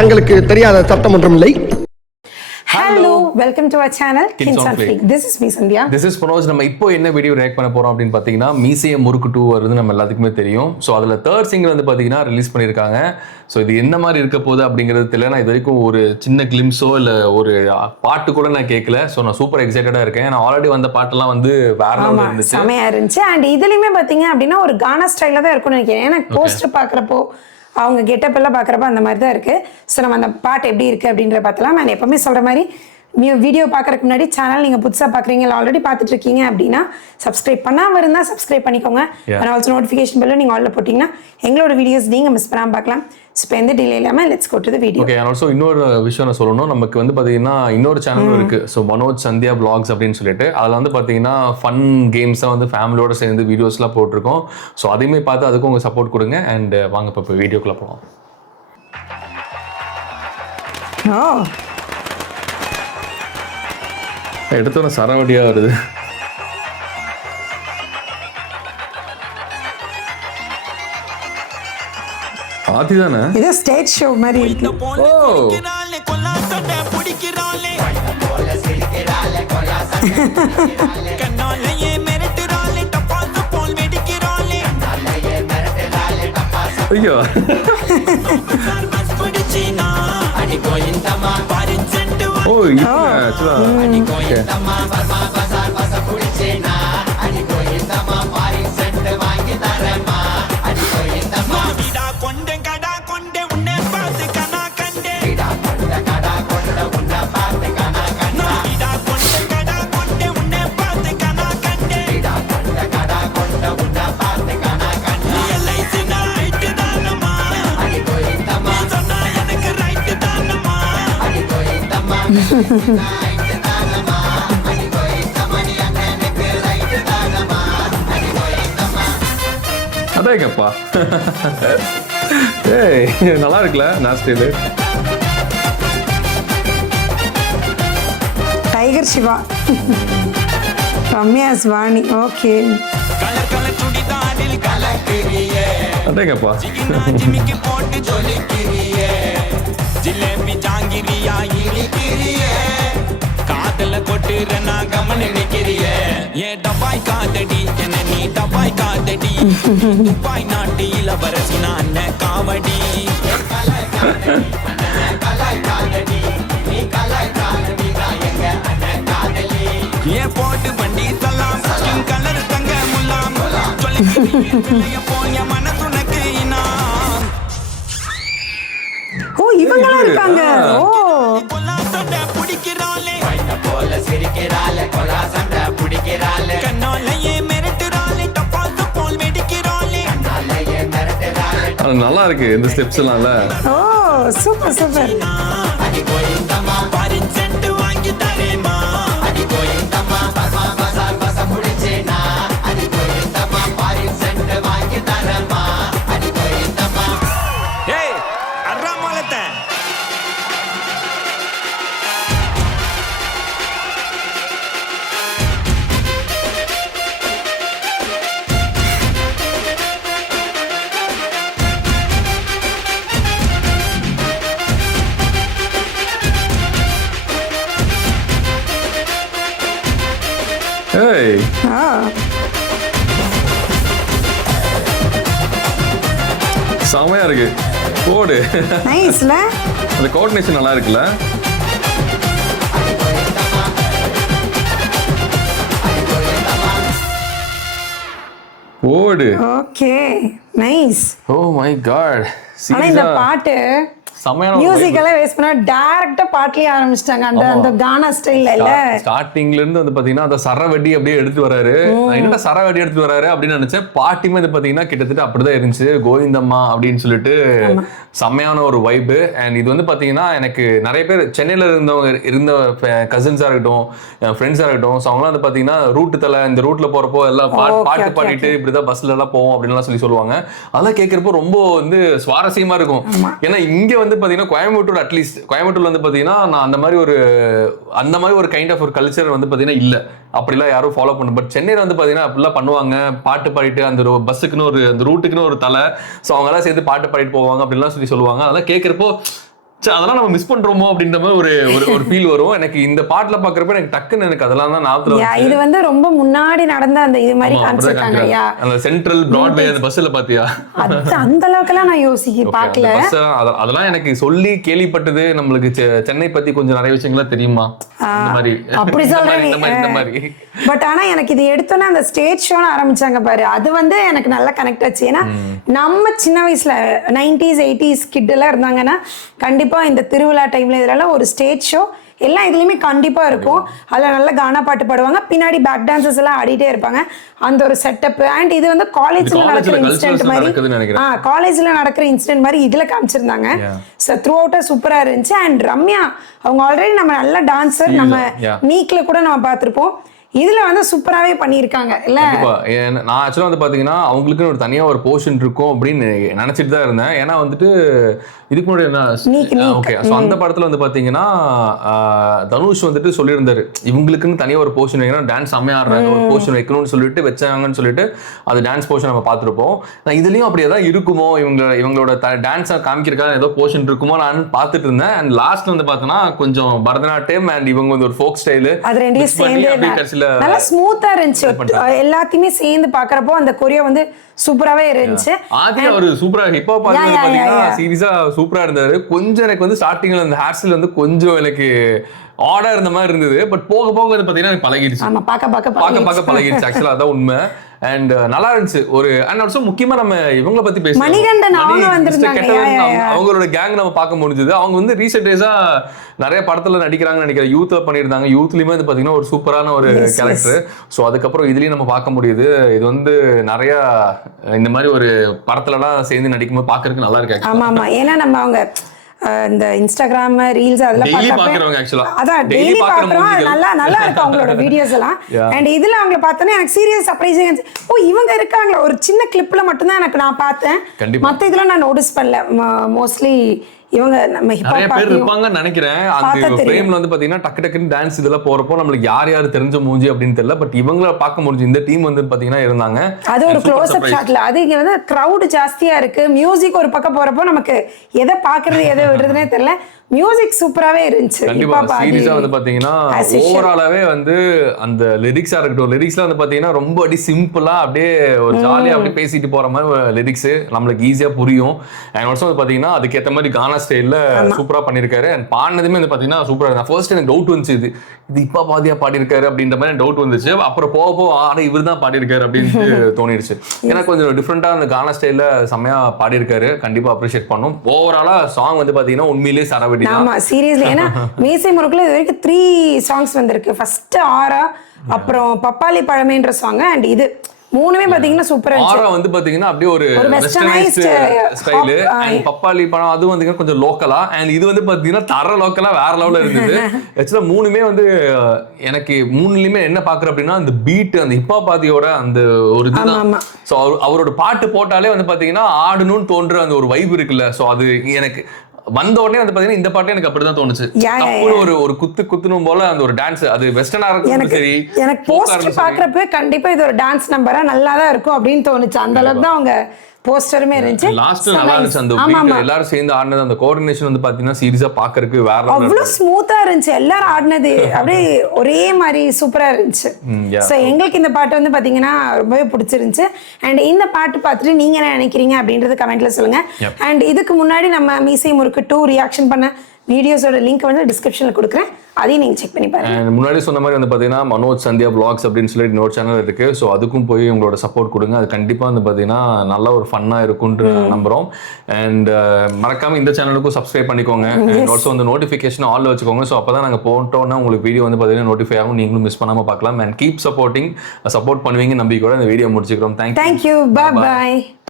தங்களுக்கு தெரியாத சட்டம் ஒன்றும் இல்லை. Hello, welcome to our channel Kins on Fleek. This is me Sandhya. This is Manoj. நம்ம இப்போ என்ன வீடியோ ரியாக்ட் பண்ண போறோம் அப்படின்னு பாத்தீங்கன்னா மீசைய முறுக்கு 2 வருது நம்ம எல்லாத்துக்குமே தெரியும். ஸோ அதுல தேர்ட் சிங்கிள் வந்து பாத்தீங்கன்னா ரிலீஸ் பண்ணிருக்காங்க. ஸோ இது என்ன மாதிரி இருக்க போகுது அப்படிங்கிறது தெரியல. நான் இது வரைக்கும் ஒரு சின்ன கிளிம்ஸோ இல்லை ஒரு பாட்டு கூட நான் கேட்கல. ஸோ நான் சூப்பர் எக்ஸைட்டடா இருக்கேன். நான் ஆல்ரெடி வந்த பாட்டெல்லாம் வந்து வேற லெவல்ல இருந்துச்சு, செமையா இருந்துச்சு. அண்ட் இதுலயுமே பாத்தீங்க அப்படின்னா ஒரு கானா ஸ்டைல்ல தான் இருக்கும்னு நினைக்கிறேன். ஏன்னா போஸ்டர் பாக்குறப்போ அவங்க கெட்டப் எல்லாம் பாக்குறப்ப அந்த மாதிரி தான் இருக்கு. ஸோ நம்ம அந்த பாட்டு எப்படி இருக்கு அப்படின்றத பார்த்தலாம். நான் எப்பவுமே சொல்ற மாதிரி வீடியோ பார்க்கறதுக்கு முன்னாடி சேனல் நீங்கள் புதுசாக பார்க்குறீங்க இல்லை ஆல்ரெடி பார்த்துட்டு இருக்கீங்க அப்படின்னா சப்ஸ்கிரைப் பண்ணாமல் இருந்தால் சப்ஸ்கிரைப் பண்ணிக்கோங்க. அண்ட் ஆல்சோ நோட்டிஃபிகேஷன் பெல்லும் நீங்கள் ஆல்ரெடி போட்டிங்கன்னா எங்களோட வீடியோஸ் நீங்கள் மிஸ் பண்ணாமல் பார்க்கலாம். ஸோ இப்போ எந்த டிலே இல்லாமல் let's go to the video. Okay, also இன்னொரு விஷயம் நான் சொல்லணும். நமக்கு வந்து பார்த்தீங்கன்னா இன்னொரு சேனலும் இருக்குது. ஸோ மனோஜ் சந்தியா பிளாக்ஸ் அப்படின்னு சொல்லிட்டு அதில் வந்து பார்த்தீங்கன்னா ஃபன் கேம்ஸாக வந்து ஃபேமிலியோட சேர்ந்து வீடியோஸ்லாம் போட்டிருக்கோம். ஸோ அதையுமே பார்த்து அதுக்கும் உங்கள் சப்போர்ட் கொடுங்க. அண்ட் வாங்க இப்போ வீடியோக்குள்ளே போகலாம். எடுத்தோட சரவடியா வருது. ஆதி தானே? இது ஸ்டேஜ் ஷோ மாதிரி இருக்கு. ஓ ஐயோ ஓ அதாங்கப்பா. ஏய் நல்லா இருக்குல்ல நாஸ்டில். டைகர் சிவா, ரம்யா ஸ்வானி. ஓகே அதாங்கப்பா. காதல கொட்டுறனா கமன் நிக்கிறிய ஏ டபாய் காதடி என்ன நீ டபாய் காதடி துபாய் நாட்டு இளவரசி நான் காவடி ஏ போட்டு வண்டி தலாம் ஸ்கின் கலர் தங்க முல்லாம் சொல்லி போய மனசுனக்கு இனாம். ஓ இவங்களா இருக்காங்க. ஓ நல்லா இருக்கு இந்த ஸ்டெப்ஸ் எல்லாம். ஓ சூப்பர் சூப்பர். ஏய் செமையா இருக்கு கோடு. நைஸ்ல. அந்த கோஆர்டினேஷன் நல்லா இருக்குல்ல. ஓடு. Okay nice. Oh my God. ஆனா இந்த பாட்டு மியூசிக் எல்லாம் வேஸ்ட் பண்ணா டைரக்டா பாட்லயே ஆரம்பிச்சிட்டாங்க. அந்த கானா ஸ்டைல்ல இல்ல ஸ்டார்டிங்ல இருந்து வந்து பாத்தீங்கன்னா அந்த சரவெடி அப்படியே எடுத்து வராரு. என்னடா சரவெடி எடுத்து வராரு அப்படின்னு நினைச்சேன். பாட்டியுமே இது பாத்தீங்கன்னா கிட்டத்தட்ட அப்படிதான் இருந்துச்சு. கோவிந்தம்மா அப்படின்னு சொல்லிட்டு செம்மையான ஒரு வைப்பு. அண்ட் இது வந்து பாத்தீங்கன்னா எனக்கு நிறைய பேர் சென்னையில இருந்த கசின்ஸா இருக்கட்டும், ஃப்ரெண்ட்ஸா இருக்கட்டும், ஸோ அவங்களாம் வந்து பாத்தீங்கன்னா ரூட் தலை இந்த ரூட்ல போறப்போ எல்லாம் பாட்டு பாடிட்டு இப்படிதான் பஸ்ல எல்லாம் போவோம் அப்படின்னு சொல்லி சொல்லுவாங்க. அதெல்லாம் கேட்கறப்போ ரொம்ப வந்து சுவாரஸ்யமா இருக்கும். ஏன்னா இங்க வந்து வந்து பாத்தீங்கன்னா கோயம்புத்தூர் அட்லீஸ்ட் கோயம்புத்தூர்ல வந்து பாத்தீங்கன்னா நான் அந்த மாதிரி ஒரு கைண்ட் ஆஃப் ஒரு கல்ச்சர் வந்து பாத்தீங்கன்னா இல்ல, அப்படிலாம் யாரும் ஃபாலோ பண்ண. பட் சென்னையில வந்து பாத்தீங்கன்னா அப்படிலாம் பண்ணுவாங்க, பாட்டு பாடிட்டு அந்த பஸ்ஸுக்குன்னு அந்த ரூட்டுக்குன்னு ஒரு தலை, ஸோ அவங்க எல்லாம் சேர்த்து பாட்டு பாடிட்டு போவாங்க அப்படின்லாம் சொல்லுவாங்க. அதெல்லாம் கேட்கறப்போ அதெல்லாம் நம்ம மிஸ் பண்றோமோ அப்படின்ற மாதிரி ஒரு ஃபீல் வரும் எனக்கு. இந்த பாட்டுல பாக்குறப்ப எனக்கு டக்குன்னு எனக்கு அதெல்லாம் தான் ஞாபகத்துல. இது வந்து ரொம்ப முன்னாடி நடந்த அந்த இது மாதிரி காமிச்சிருக்காங்க. அந்த சென்ட்ரல் பிராட்வே அந்த பஸ்ல பாத்தியா, அந்த அளவுக்கு எல்லாம் நான் பார்க்கல. அதெல்லாம் எனக்கு சொல்லி கேள்விப்பட்டது. நம்மளுக்கு சென்னை பத்தி கொஞ்சம் நிறைய விஷயங்களா தெரியுமா அப்படி சொல்றேன். பட் ஆனா எனக்கு இது எடுத்தோன்னா அந்த ஸ்டேஜ் ஷோ ஆரம்பிச்சாங்க பாரு, அது வந்து எனக்கு நல்லா கனெக்ட் ஆச்சு. ஏன்னா நம்ம சின்ன வயசுல 90s 80s கிட் எல்லாம் இருந்தாங்கன்னா கண்டிப்பா இந்த திருவிழா டைம்ல இதெல்லாம் ஒரு ஸ்டேஜ் ஷோ எல்லா இதுலயுமே கண்டிப்பா இருக்கும். அதுல நல்ல கானா பாட்டு பாடுவாங்க, பின்னாடி பேக் டான்சர்ஸ் எல்லாம் ஆடிட்டே இருப்பாங்க. அந்த ஒரு செட்டப். அண்ட் இது வந்து காலேஜ்ல நடக்கிற இன்சிடென்ட் மாதிரி, காலேஜ்ல நடக்கிற இன்சிடென்ட் மாதிரி இதுல காமிச்சிருந்தாங்க. ஸோ த்ரூ அவுட்டா சூப்பரா இருந்துச்சு. அண்ட் ரம்யா அவங்க ஆல்ரெடி நம்ம நல்ல டான்சர், நம்ம நீக்ல கூட நம்ம பார்த்திருப்போம், இதுல வந்து சூப்பராவே பண்ணிருக்காங்க இல்ல. நான் ஆக்சுவலா வந்து பாத்தீங்கன்னா அவங்களுக்கு ஒரு தனியா ஒரு போர்ஷன் இருக்கும் அப்படின்னு நினைச்சிட்டு தான் இருந்தேன். ஏன்னா வந்துட்டு இதுக்கு முன்னாடி ஓகே, ஸோ அந்த படத்துல வந்து பாத்தீங்கன்னா தனுஷ் வந்துட்டு சொல்லியிருந்தாரு இவங்களுக்குன்னு தனியா ஒரு போர்ஷன் வைக்கணும், டான்ஸ் செம்மையா ஆடுறாங்க, ஒரு போர்ஷன் வைக்கணும்னு சொல்லிட்டு வச்சாங்கன்னு சொல்லிட்டு அது டான்ஸ் போர்ஷன் நம்ம பார்த்துருப்போம். நான் இதுலயும் அப்படி ஏதாவது இருக்குமோ, இவங்களோட டான்ஸை காமிக்கிறதுக்காக ஏதோ போர்ஷன் இருக்குமோ நான் பார்த்துட்டு இருந்தேன். அண்ட் லாஸ்ட்ல வந்து பார்த்தோன்னா கொஞ்சம் பரதநாட்டியம் அண்ட் இவங்க வந்து ஒரு ஃபோக் ஸ்டைலு அது ரெண்டையும் சேர்ந்து நல்லா ஸ்மூத்தா இருந்துச்சு. எல்லாத்தையுமே சேர்ந்து பாக்குறப்போ அந்த கொரியா வந்து சூப்பராவே இருந்துச்சு. ஆதி ஒரு சூப்பரா ஹிப்ஹாப் பாத்தீங்கன்னா சீரியஸா சூப்பரா இருந்தாரு. கொஞ்சம் எனக்கு வந்து ஸ்டார்டிங்ல அந்த ஹேர் ஸ்டைல் வந்து கொஞ்சம் எனக்கு ஆடா இருந்த மாதிரி இருந்தது. பட் போக போக வந்து பாத்தீங்கன்னா பழகிடுச்சு. ஆமா, பாக்க பழகிடுச்சு. ஆக்சுவலா அதான் உண்மை. அண்ட் நல்லா இருந்துச்சு. ஒரு அண்ட் ஆல்சோ முக்கியமா நம்ம இவங்களை பத்தி பேசணும், அவங்களோட கேங் நம்ம பார்க்க முடிஞ்சது. அவங்க வந்து ரீசெண்ட் டேஸா நிறைய படத்துல நடிக்கிறாங்கன்னு நினைக்கிறேன். யூத்ல பண்ணியிருந்தாங்க. யூத்லயுமே வந்து பாத்தீங்கன்னா ஒரு சூப்பரான ஒரு கேரக்டர். ஸோ அதுக்கப்புறம் இதுலயும் நம்ம பார்க்க முடியுது. இது வந்து நிறைய இந்த மாதிரி ஒரு படத்துலலாம் சேர்ந்து நடிக்கும்போது பாக்குறதுக்கு நல்லா இருக்கு. ஆமா, ஏன்னா நம்ம அவங்க இந்த இன்ஸ்டாகிராம் ரீல்ஸ் அதெல்லாம் பாக்குறவங்க ஆக்சுவலா அதான் டெய்லி பாக்குறோம். நல்லா இருக்கு அவங்களோட வீடியோஸ் எல்லாம். அண்ட் இதுல அவங்கள பார்த்தோன்னே எனக்கு சீரியஸ் சர்ப்ரைசிங் இருந்துச்சு. ஓ இவங்க இருக்காங்க. ஒரு சின்ன கிளிப்ல மட்டும் தான் நான் பார்த்தேன். மத்த இதெல்லாம் நான் நோட்டீஸ் பண்ணல. மோஸ்ட்லி இவங்க நம்ம நிறைய பேர் இருப்பாங்கன்னு நினைக்கிறேன். அந்த ஃப்ரேம்ல வந்து பாத்தீங்கன்னா டக்கு டக்குன்னு டான்ஸ் இதெல்லாம் போறப்போ நம்மளுக்கு யார் தெரிஞ்ச மூஞ்சி அப்படின்னு தெரியல. பட் இவங்கள பார்க்க முடிஞ்சு. இந்த டீம் வந்து பாத்தீங்கன்னா இருந்தாங்க. அது ஒரு க்ளோஸ் அப் ஷாட்ல. அது இங்க வந்து கிரவுட் ஜாஸ்தியா இருக்கு. மியூசிக் ஒரு பக்கம் போறப்போ நமக்கு எதை பாக்குறது எதை விடுறதுனே தெரியல. மியூசிக் சூப்பராவே இருந்துச்சு. கண்டிப்பா சீரியஸா வந்து பாத்தீங்கன்னா ஓவராலாவே வந்து அந்த லிரிக்ஸா இருக்கட்டும், லிரிக்ஸ்ல வந்து பாத்தீங்கன்னா ரொம்ப அப்படி சிம்பிளா அப்படியே ஒரு ஜாலியா அப்படியே பேசிட்டு போற மாதிரி லிரிக்ஸ் நம்மளுக்கு ஈஸியா புரியும். அண்ட் ஆல்சோ வந்து பாத்தீங்கன்னா அதுக்கேற்ற மாதிரி கானா ஸ்டைல்ல சூப்பரா பண்ணிருக்காரு. அண்ட் பாடினதுமே வந்து பாத்தீங்கன்னா சூப்பரா. நான் ஃபர்ஸ்ட் எனக்கு டவுட் வந்துச்சு, இது இப்ப பாதியா பாடிருக்காரு அப்படின்ற மாதிரி டவுட் வந்துச்சு. அப்புறம் போக போக ஆனா இவர் தான் பாடிருக்காரு அப்படின்னு தோணிருச்சு. ஏன்னா கொஞ்சம் டிஃப்ரெண்டா அந்த கானா ஸ்டைல்ல செம்மையா பாடிருக்காரு. கண்டிப்பா அப்ரிஷியேட் பண்ணும். ஓவராலா சாங் வந்து பாத்தீங்கன்னா உண்மையிலேயே சரவெடி. ஆமா சீரியஸ்லி. ஏன்னா மீசை முறுக்குல இது வரைக்கும் 3 சாங்ஸ் வந்திருக்கு. ஃபர்ஸ்ட் ஆரா, அப்புறம் பப்பாளி பழமேன்ற சாங், அண்ட் இது மூணுமே பாத்தீங்கன்னா சூப்பரா இருந்துச்சு. ஆரா வந்து பாத்தீங்கன்னா அப்படியே ஒரு வெஸ்டர்னைஸ்ட் ஸ்டைல். அண்ட் பப்பாளி பழம் அது வந்து கொஞ்சம் லோக்கலா. அண்ட் இது வந்து பாத்தீங்கன்னா தர லோக்கலா வேற லெவல்ல இருந்தது. ஆக்சுவலா மூணுமே வந்து எனக்கு மூணுலயுமே என்ன பாக்குறேன் அப்படின்னா அந்த பீட், அந்த ஹிப்ஹாப் பாதியோட அந்த ஒரு இதுதான். சோ அவரோட பாட்டு போட்டாலே வந்து பாத்தீங்கன்னா ஆடணும்னு தோன்ற அந்த ஒரு வைப் இருக்குல்ல. சோ அது எனக்கு வந்த உடனே வந்து பாத்தீங்கன்னா இந்த பாட்டு எனக்கு அப்படிதான் தோணுச்சு. ஒரு குத்துணும் போல அந்த ஒரு டான்ஸ். அது வெஸ்டர்னா இருக்கும். சரி, எனக்கு போஸ்டர் பாக்குறப்ப கண்டிப்பா இது ஒரு டான்ஸ் நம்பரா நல்லா தான் இருக்கும் அப்படின்னு தோணுச்சு. அந்த அளவுக்கு தான் அவங்க போஸ்டருமே இருந்துச்சு. லாஸ்ட் நல்லா இருந்துச்சு. அந்த பீட் எல்லாரும் சேர்ந்து ஆடினது, அந்த கோஆர்டினேஷன் வந்து பாத்தீங்கன்னா சீரியஸா பாக்குறதுக்கு வேற அவ்வளவு ஸ்மூத்தா இருந்துச்சு. எல்லாரும் ஆடினது அப்படியே ஒரே மாதிரி சூப்பரா இருந்துச்சு. சோ எங்களுக்கு இந்த பாட்டு வந்து பாத்தீங்கன்னா ரொம்பவே பிடிச்சிருந்துச்சு. அண்ட் இந்த பாட்டு பார்த்துட்டு நீங்க என்ன நினைக்கிறீங்க அப்படின்றது கமெண்ட்ல சொல்லுங்க. அண்ட் இதுக்கு முன்னாடி நம்ம மீசை முறுக்கு 2 ரியாக்ஷன் பண்ண வீடியோஸோட லிங்க் வந்து டிஸ்கிரிப்ஷன்ல கொடுக்குறேன். அதையும் நீங்க செக் பண்ணி பாருங்க. முன்னாடி சொன்ன மாதிரி வந்து பாத்தீங்கன்னா மனோஜ் சந்தியா vlogs அப்படின்னு சொல்லி இன்னொரு சேனல் இருக்கு. ஸோ அதுக்கும் போய் உங்களோட சப்போர்ட் கொடுங்க. அது கண்டிப்பா வந்து பாத்தீங்கன்னா நல்ல ஒரு ஃபன்னா இருக்கும்னு நம்புறோம். அண்ட் மறக்காம இந்த சேனலுக்கும் சப்ஸ்கிரைப் பண்ணிக்கோங்க. அண்ட் ஆல்சோ அந்த நோட்டிஃபிகேஷன் ஆல்ல வச்சுக்கோங்க. ஸோ அப்பதான் நாங்க போட்டோம்னா உங்களுக்கு வீடியோ வந்து பாத்தீங்கன்னா நோட்டிஃபை ஆகும். நீங்களும் மிஸ் பண்ணாம பார்க்கலாம். அண்ட் கீப் சப்போர்ட் பண்ணுவீங்க நம்பிக்கையோட இந்த வீடியோ முடிச்சுக்கிறோம். தேங்க்யூ. Bye by.